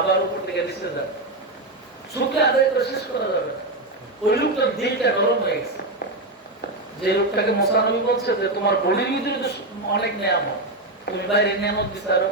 আবার উপর থেকে নিচে যান শুক্রে আদায় করে শেষ করা যাবে। ওই লোকটার দিলটা নরম হয়ে গেছে। যে লোকটাকে মোসানবী বলছে যে তোমার বলির ভিতরে তো অনেক নিয়ামত। তুমি বাইরে নিয়ামত দিতে আরও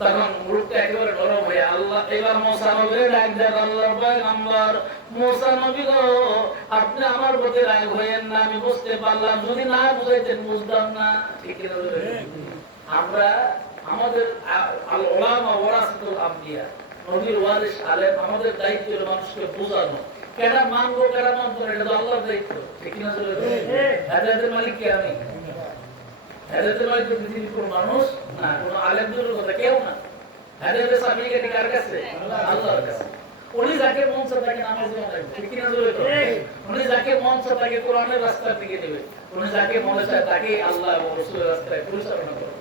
তখন লোকটা একেবারে নরম হয়ে আল্লাহ এবার মোসানবীর ডাক দেন আল্লাহ পয়গম্বর। মোসা নবী গো আপনি আমার প্রতি রাগ হইয়েন না আমি বুঝতে পারলাম। যদি না বুঝাইতেন বুঝতাম না। ঠিক বলেন? আমরা আমাদের আলেম, আমাদের দায়িত্ব মানুষকে বোঝানো। কেডা মানবো কেডা মানবো এটা তো আল্লাহর দায়িত্ব। ঠিক না চলে মালিক কি আমি? হেদায়তের মালিক পৃথিবীর কোনো মানুষ না, কোনো আলেমদের কথা কেউ না। যাকে মন চায় তাকে কোরআনের রাস্তার দিকে নেবে। উনি যাকে মনে তাকে আল্লাহ এবং রাস্তায় পরিচালনা করবে।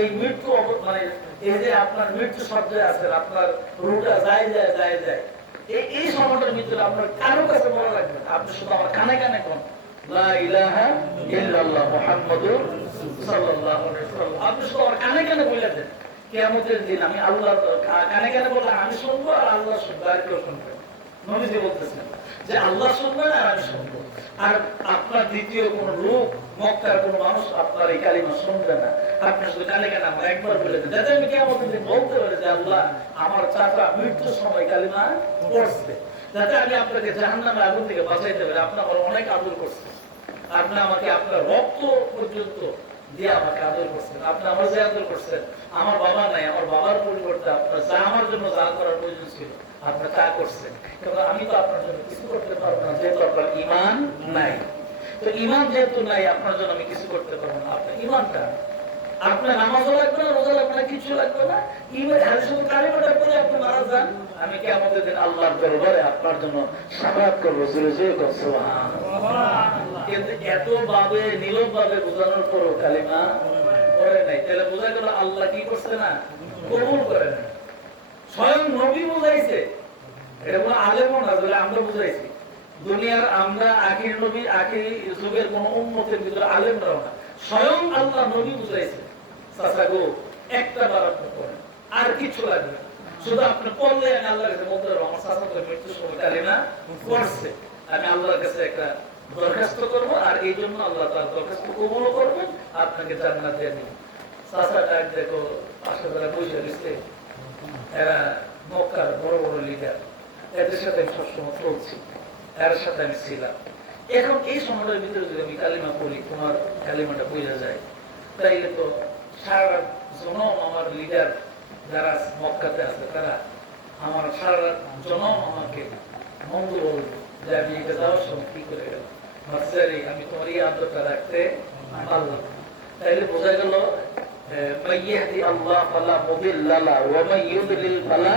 এই মৃত্যু মানে আপনার মৃত্যু সজ্জায় আছেন আপনার রোগা যায় যায় যায় যায়। এই সময়টার ভিতরে আপনার কারও কাছে বলা লাগবে আপনি শুধু আমার কানে কানে কোন। লা ইলাহা ইল্লাল্লাহ মুহাম্মাদুর সাল্লাল্লাহু আলাইহি আপনি শুধু আমার কানে কানে বলে দেন। কিয়ামতের দিন আমি আল্লাহ কানে কানে বললাম, আমি শুনব আর আল্লাহ শুনব। আর কেউ শুনবে নবীজি বলতেছেন যে আল্লাহ শুনবে না আর আমি শুনব। আর আপনার দ্বিতীয় কোন লোক মক্কার কোন মানুষ আপনার এই কালিমা শুনবে না। আপনি শুধু কানে কানে আমার একবার বলে দেন। যাতে আমি কেমন দিন বলতে পারি যে আল্লাহ আমার চাচা মৃত্যুর সময় কালিমা পড়ছে। যাতে আমি আপনাকে জাহান্নামে আগুন থেকে বাঁচাইতে পারি। আপনি আমার অনেক আদর করছে আপনি আমাকে আপনার রক্ত পর্যন্ত আমার বাবা নাই, আমার বাবার পরিবর্তে আপনার আমার জন্য তা করছেন। কিন্তু আমি তো আপনার জন্য কিছু করতে না ইমান নাই। তো ইমান যেহেতু নাই, আপনার জন্য আমি কিছু করতে পারব না। আপনার ইমানটা আপনার নামাজও লাগবে না রোজা লাগবে না কিছু লাগবে না। আপনি মারা যান। আমি কি আমাদের আল্লাহর দরবারে আপনার জন্য জোরে জোরে করছ কিন্তু এত ভাবে ভাবে বোঝানোর পরও কালিমা করে নাই। তাহলে বোঝা গেল আল্লাহ কি করছে না? কবুল করে নাই। স্বয়ং নবী বুঝাইছে। এটা কোনো আলেমও না বলে আমরা বুঝাইছি। দুনিয়ার আমরা আখির নবী, আখির যুগের কোন উন্মতের ভিতরে আলেমরাও না। স্বয়ং আল্লাহ নবী বুঝাইছে, চাচা গো, একটা বার করেন, আর কিছু লাগবে না। শুধু আপনি পড়লে আমি আল্লাহর আমার চাচা তো মৃত্যুর সময় কালিমা করছে। আমি আল্লাহর কাছে একটা দরখাস্ত করব, আর এই জন্য আল্লাহ তার দরখাস্ত কবুল করবেন, আপনাকে জান্নাত দিয়ে দিবেন। চাচা দেখো পাশে যারা বসে দিচ্ছে এরা মক্কার বড় বড় লিডার এদের সাথে আমি সবসময় চলছি এর সাথে আমি ছিলাম। এখন এই সময়টার ভিতরে যদি আমি কালিমা পড়ি, তোমার কালিমাটা বোঝা যায়। তাইলে তো সারা জনম আমার লিডার যারা মক্কাতে আছে, তারা আমার সারা জনম আমাকে মন্দ বলবে আমি কি করে আমি তোমার এই আন্তরটা রাখতে পারলাম তাইলে বোঝা গেল মাইয়াহদি আল্লাহ ফালা মুদিল্লালা ওয়া মাইয়ুদলিল ফালা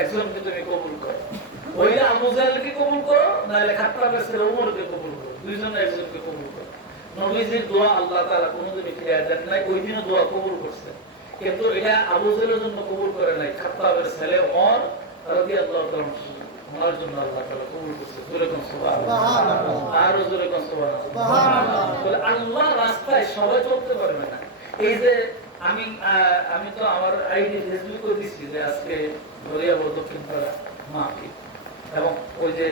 একজনকে তুমি কবুল করো। ওই আবু জাহেলকে কবুল করো নাহলে খাত্তাবের ছেলে ওমরকে কবুল করো। দুইজনে একজনকে কবুল করো। নবীজির দোয়া আল্লাহ তাআলা কোনোদিনই ফিরিয়ে দেন নাই ওই দিনও দোয়া কবুল করছে। কিন্তু এটা আবু জাহেলের জন্য কবুল করে নাই খাত্তাবের ছেলে ওমর রাদিয়াল্লাহু তাআলা ওনার জন্য আল্লাহ তাআলা কবুল করছে। জোরে কোন সুবহানাল্লাহ। আরও জোরে কোন সুবহানাল্লাহ। বলে আল্লাহ রাস্তায় সবাই চলতে পারবে না। এই যে আমি আমি তো আমার আইডি ফেসবুকে দিচ্ছি যে আজকে ধরিয়া দক্ষিণ পাড়া মাহফিল এবং ওই যে